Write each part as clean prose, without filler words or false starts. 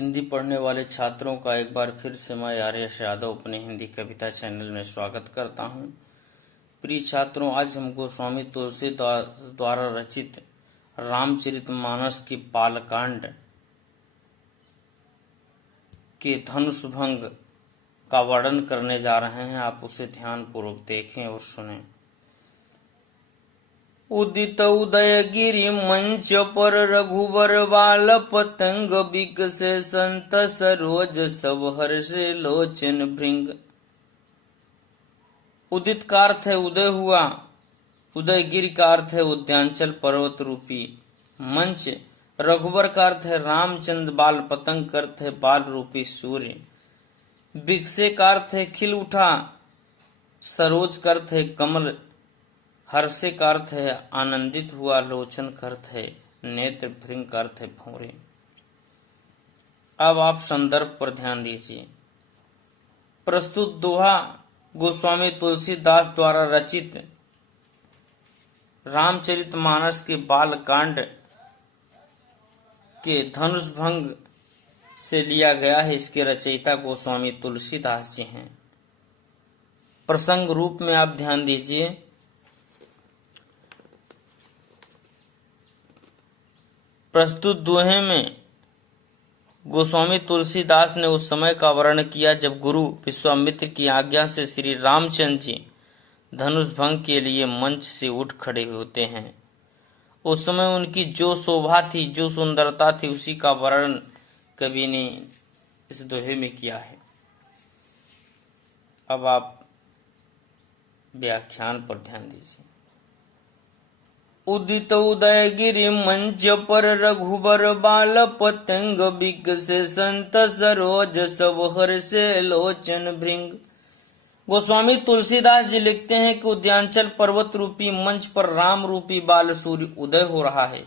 हिंदी पढ़ने वाले छात्रों का एक बार फिर से मैं आर्यश यादव अपने हिंदी कविता चैनल में स्वागत करता हूं। प्रिय छात्रों, आज हम गोस्वामी तुलसीदास द्वारा रचित रामचरितमानस की बालकांड के धनुष भंग का वर्णन करने जा रहे हैं। आप उसे ध्यानपूर्वक देखें और सुनें। उदित उदयगिरि मंच पर रघुबर बाल पतंग विकसे संत सरोज सब हर्षे लोचन भृंग। उदित का अर्थ है उदय हुआ, उदयगिरि का अर्थ है उद्यांचल पर्वत रूपी मंच, रघुबर का अर्थ है रामचंद्र, बाल पतंग का अर्थ है बाल रूपी सूर्य, विकसे का अर्थ है खिल उठा, सरोज का अर्थ है कमल, हर्षे का अर्थ है आनंदित हुआ, लोचन का अर्थ है नेत्र, भृंग का अर्थ है भौरे। अब आप संदर्भ पर ध्यान दीजिए। प्रस्तुत दोहा गोस्वामी तुलसीदास द्वारा रचित रामचरितमानस के बालकांड के धनुष भंग से लिया गया है। इसके रचयिता गोस्वामी तुलसीदास जी हैं। प्रसंग रूप में आप ध्यान दीजिए। प्रस्तुत दोहे में गोस्वामी तुलसीदास ने उस समय का वर्णन किया जब गुरु विश्वामित्र की आज्ञा से श्री रामचंद्र जी धनुष भंग के लिए मंच से उठ खड़े होते हैं। उस समय उनकी जो शोभा थी, जो सुंदरता थी, उसी का वर्णन कवि ने इस दोहे में किया है। अब आप व्याख्यान पर ध्यान दीजिए। उदित उदयगिरि मंच पर रघुबर बाल पतंग विकसे संत सरोज सब हर्षे लोचन भृंग। गोस्वामी तुलसीदास जी लिखते हैं कि उद्यांचल पर्वत रूपी मंच पर राम रूपी बाल सूर्य उदय हो रहा है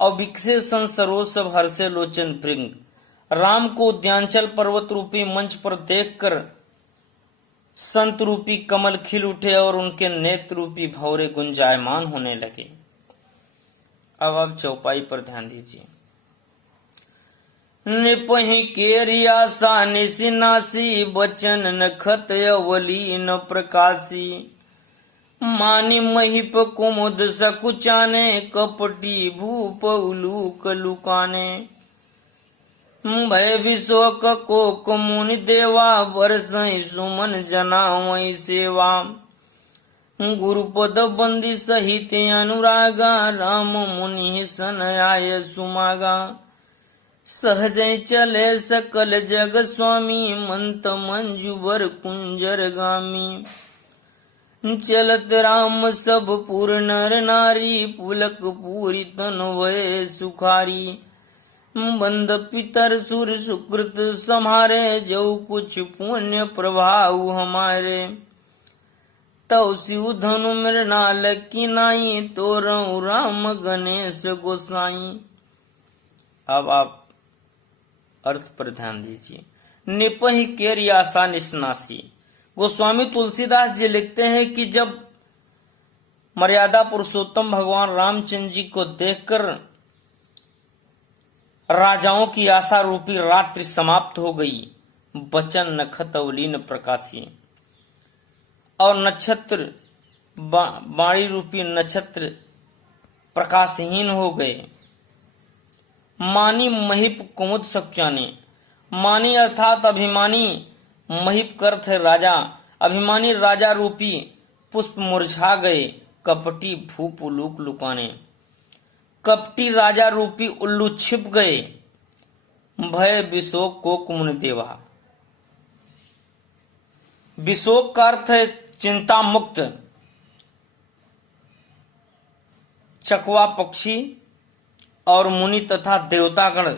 और विकसे संत सरोज सब हर्षे लोचन भृंग। राम को उद्यांचल पर्वत रूपी मंच पर देखकर संत रूपी कमल खिल उठे और उनके नेत्र रूपी भौरे गुंजायमान होने लगे। अब आप चौपाई पर ध्यान दीजिए। निपहि केरियासा निसिनासी बचन नखत अवली न प्रकाशी। मानि महिप कुमुद सकुचाने कपटी भूप उलूक लुकाने। भय विशोक कोक मुनि देवा बरसई सुमन जनावई सेवा। गुरुपद बंदी सहित अनुरागा राम मुनि सन आय सुमागा। सहज चले सकल जग स्वामी मंत मंजुबर कुंजर गामी। चलत राम सब पुर नर नारी पुलक पूरी तन वय सुखारी। बंद पितर सुर सुकृत समारे जो कुछ पुण्य प्रभाव हमारे। तव शिव धनु मृणाल की नाई तोरऊ राम गणेश गोसाई। अब आप अर्थ पर ध्यान दीजिए। निपहि केरियासा निसनासी। गोस्वामी तुलसीदास जी लिखते हैं कि जब मर्यादा पुरुषोत्तम भगवान रामचंद्र जी को देखकर राजाओं की आशा रूपी रात्रि समाप्त हो गई, बचन नखत अवलीन प्रकाशी और नक्षत्र बाणी रूपी नक्षत्र प्रकाशहीन हो गए। मानी महिप कुमुद सकुचाने। मानी अर्थात अभिमानी, महिप का अर्थ है राजा। अभिमानी राजा रूपी पुष्प मुरझा गए। कपटी भूप उलूक लुकाने। कपटी राजा रूपी उल्लू छिप गए। भय विशोक कोक मुनि देवा। विशोक का अर्थ है चिंता मुक्त। चकवा पक्षी और मुनि तथा देवतागण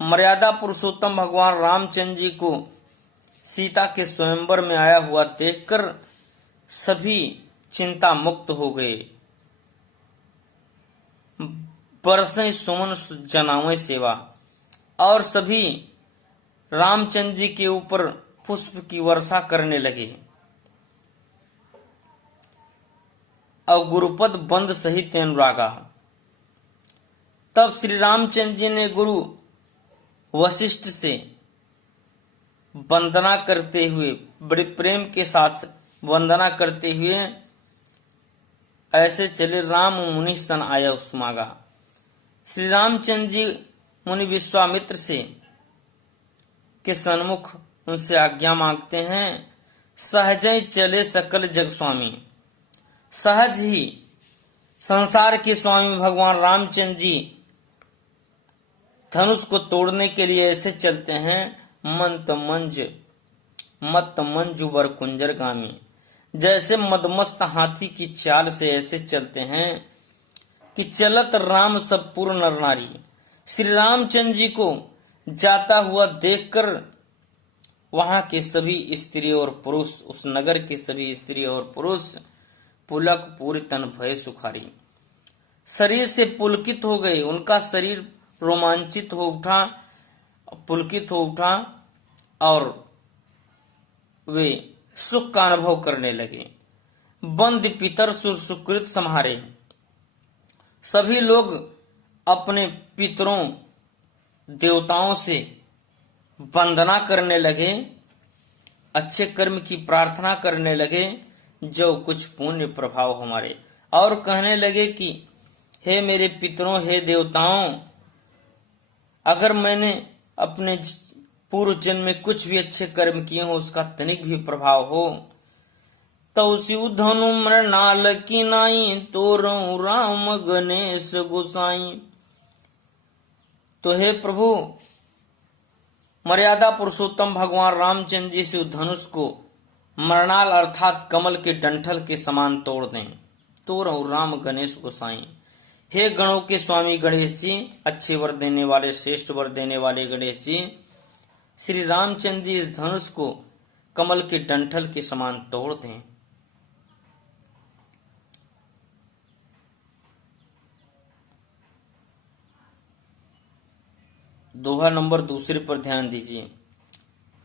मर्यादा पुरुषोत्तम भगवान रामचंद्र जी को सीता के स्वयंवर में आया हुआ देखकर सभी चिंता मुक्त हो गए। बरसें सुमन जनावे सेवा और सभी रामचंद्र जी के ऊपर पुष्प की वर्षा करने लगे। और गुरुपद बंद सहित अनुरागा। तब श्री रामचंद्र जी ने गुरु वशिष्ठ से वंदना करते हुए, बड़े प्रेम के साथ वंदना करते हुए ऐसे चले। राम मुनि सन आया उसमागा। श्री रामचंद्र जी मुनि विश्वामित्र से के सन्मुख उनसे आज्ञा मांगते हैं। सहज ही चले सकल जग स्वामी। सहज ही संसार के स्वामी भगवान रामचंद्र जी धनुष को तोड़ने के लिए ऐसे चलते हैं। मत मंजू वर कुंजर गामी। जैसे मदमस्त हाथी की चाल से ऐसे चलते हैं कि चलत राम सब पुर नर नारी। श्री रामचंद्र जी को जाता हुआ देखकर वहां के सभी स्त्री और पुरुष, उस नगर के सभी स्त्री और पुरुष पुलक पूरी तन भय सुखारी, शरीर से पुलकित हो गए। उनका शरीर रोमांचित हो उठा, पुलकित हो उठा और वे सुख का अनुभव करने लगे। बंद पितर सुर सुकृत सम्हारे। सभी लोग अपने पितरों देवताओं से वंदना करने लगे, अच्छे कर्म की प्रार्थना करने लगे, जो कुछ पुण्य प्रभाव हमारे, और कहने लगे कि हे मेरे पितरों, हे देवताओं, अगर मैंने अपने पूर्व जन्म में कुछ भी अच्छे कर्म किए हो, उसका तनिक भी प्रभाव हो, तो धनु मृणाल की नाई तोरो राम गणेश गोसाई। तो हे प्रभु, मर्यादा पुरुषोत्तम भगवान रामचंद्र जी से धनुष को मृणाल अर्थात कमल के डंठल के समान तोड़ दें। तोरो राम गणेश गोसाई। हे गणों के स्वामी गणेश जी, अच्छे वर देने वाले, श्रेष्ठ वर देने वाले गणेश जी, श्री रामचंद्र जी इस धनुष को कमल के डंठल के समान तोड़ दें। दोहा नंबर दूसरे पर ध्यान दीजिए।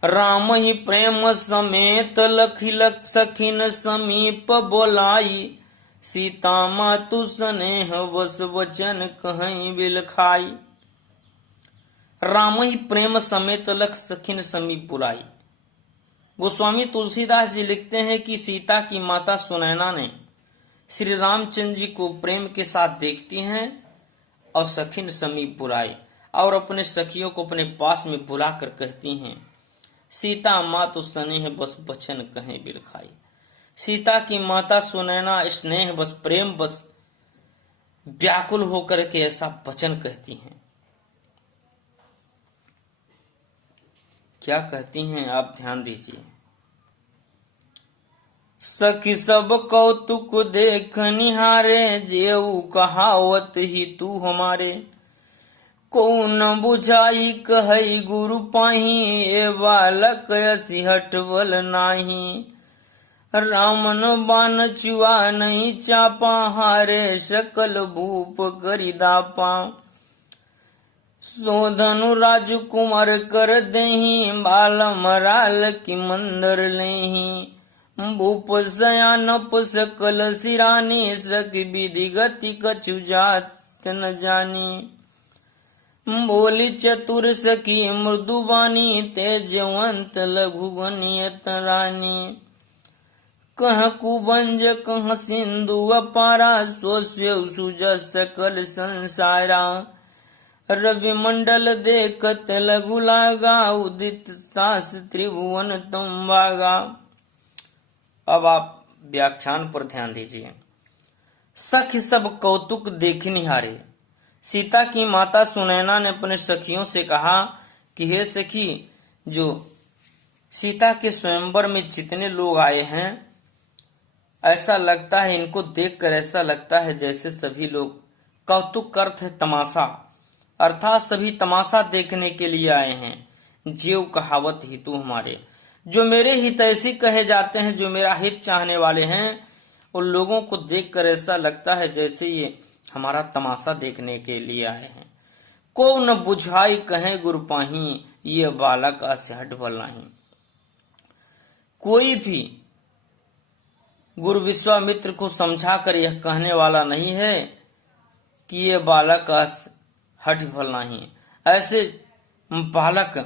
राम ही प्रेम समेत लखी लख सखिन समीप बोलाई। सीता मातु स्नेह बस वचन कहीं बिल खाई। राम ही प्रेम समेत लख सखिन समीप बुलाई। गोस्वामी तुलसीदास जी लिखते हैं कि सीता की माता सुनैना ने श्री रामचंद्र जी को प्रेम के साथ देखती हैं और सखिन समीप बुलाई, और अपने सखियों को अपने पास में बुलाकर कहती हैं, सीता मातु स्नेह बस वचन कहें बिल खाई। सीता की माता सुनैना स्नेह बस, प्रेम बस व्याकुल होकर के ऐसा वचन कहती हैं। क्या कहती हैं आप ध्यान दीजिए। सखी सब कौतुक देख निहारे, जेऊ कहावत ही तू हमारे। को न बुझाई कहई गुरु पाही, ए बालक असी हटवल नाही। रामन बान चुआ नहीं चापा, हारे सकल भूप करिदापा। सोधनु राजकुमार कर देही, बाल मराल की मंदर लेही। भूप सयानप सकल सिरानी, सखी विधि गति कछु जात न जानी। बोली चतुर सखी मृदुबानी, तेजवंत लघु गनियत रानी। कह कुबंज कह सिंधु अपारा, सोस्य सुज सकल संसारा। रवि मंडल देखत लघु लागा, उदित तास त्रिभुवन तुम बागा। अब आप व्याख्यान पर ध्यान दीजिए। सखी सब कौतुक देख निहारे। सीता की माता सुनैना ने अपने सखियों से कहा कि हे सखी, जो सीता के स्वयंवर में जितने लोग आए हैं, ऐसा लगता है, इनको देखकर ऐसा लगता है जैसे सभी लोग, कौतुक अर्थ है तमाशा, अर्थात सभी तमाशा देखने के लिए आए हैं। जीव कहावत हितु हमारे, जो मेरे हित ऐसे कहे जाते हैं, जो मेरा हित चाहने वाले हैं, उन लोगों को देखकर ऐसा लगता है जैसे ये हमारा तमाशा देखने के लिए आए हैं। को न बुझाई कहे गुरु पाही, ये बालक असे हटवल नहीं। कोई भी गुरु विश्वामित्र को समझाकर यह कहने वाला नहीं है कि ये बालक हठ भल नहीं। ऐसे बालक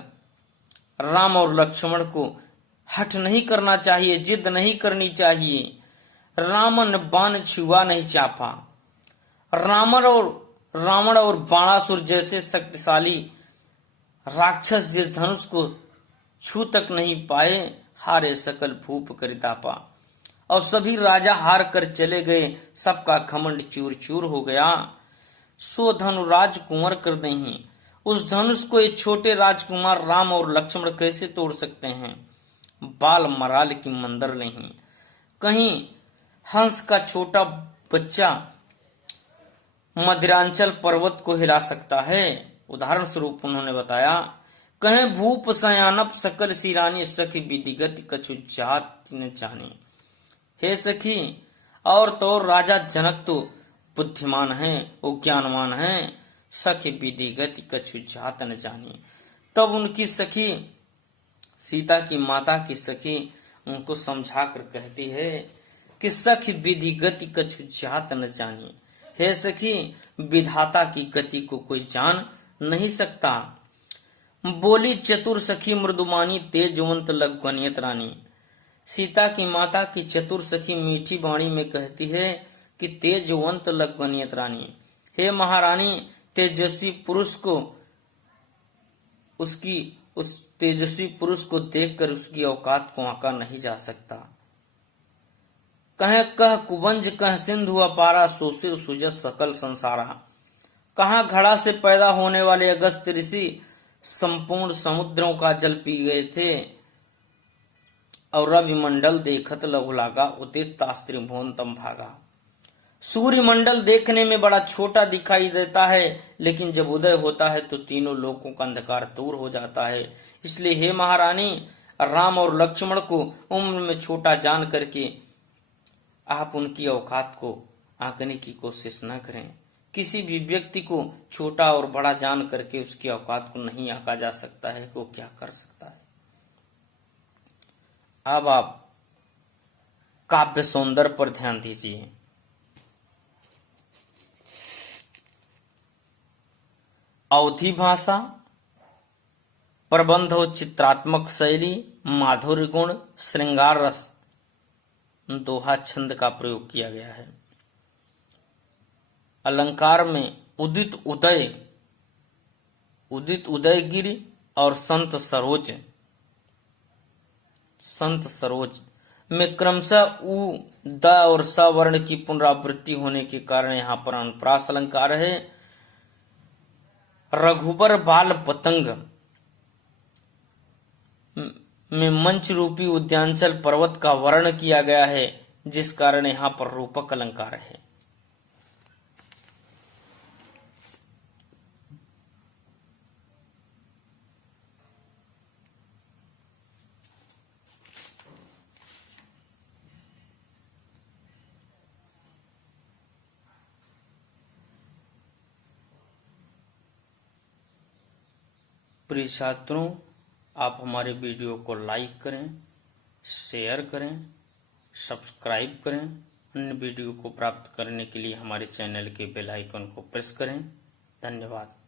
राम और लक्ष्मण को हठ नहीं करना चाहिए, जिद नहीं करनी चाहिए। रामन बाण छुआ नहीं चापा। रावण और बाणासुर जैसे शक्तिशाली राक्षस जिस धनुष को छू तक नहीं पाए, हारे सकल भूप करितापा। और सभी राजा हार कर चले गए, सबका घमंड चूर चूर हो गया। सो धनु राजकुमार कर दें, उस धनुष को एक छोटे राजकुमार राम और लक्ष्मण कैसे तोड़ सकते हैं। बाल मराल की मंदर नहीं, कहीं हंस का छोटा बच्चा मध्यांचल पर्वत को हिला सकता है। उदाहरण स्वरूप उन्होंने बताया, कहें भूप सयानप सकल सिरानी सखी विधिगत कछु जात न जाने। हे सखी, और तो राजा जनक तो बुद्धिमान है, वो ज्ञानवान है, सखी विधिगत कछु जात न जाने। तब उनकी सखी सीता की माता की सखी उनको समझा कर कहती है कि सखी विधि गति कछु जात न जानी। हे सखी, विधाता की गति को कोई जान नहीं सकता। बोली चतुर सखी मृदुमानी तेजवंत लग गनियत रानी। सीता की माता की चतुर सखी मीठी वाणी में कहती है कि तेजवंत लग गनियत रानी। हे महारानी, तेजस्वी पुरुष को उस तेजस्वी पुरुष को देखकर उसकी औकात को आंका नहीं जा सकता। कह कुबंज कह सिंधु अपारा, सोसिर सुजस सकल संसारा। कहाँ घड़ा से पैदा होने वाले अगस्त्य ऋषि संपूर्ण समुद्रों का जल पी गए थे, और रविमंडल देखत लघु लागा, उदित तास्त्रिभुवन तम भागा। सूर्य मंडल देखने में बड़ा छोटा दिखाई देता है, लेकिन जब उदय होता है तो तीनों लोकों का अंधकार दूर हो जाता है। इसलिए हे महारानी, राम और लक्ष्मण को उम्र में छोटा जान करके आप उनकी औकात को आंकने की कोशिश न करें। किसी भी व्यक्ति को छोटा और बड़ा जान करके उसकी औकात को नहीं आंका जा सकता है कि वो क्या कर सकता है। अब आप काव्य सौंदर्य पर ध्यान दीजिए। अवधी भाषा, प्रबंध और चित्रात्मक शैली, माधुर्य गुण, श्रृंगार रस, दोहा छंद का प्रयोग किया गया है। अलंकार में उदित उदयगिरि और संत सरोज में क्रमशः उ, द और स वर्ण की पुनरावृत्ति होने के कारण यहाँ पर अनुप्रास अलंकार है। रघुबर बाल पतंग में मंच रूपी उद्यांचल पर्वत का वर्णन किया गया है, जिस कारण यहाँ पर रूपक अलंकार है। प्रिय छात्रों, आप हमारे वीडियो को लाइक करें, शेयर करें, सब्सक्राइब करें। अन्य वीडियो को प्राप्त करने के लिए हमारे चैनल के बेल आइकन को प्रेस करें। धन्यवाद।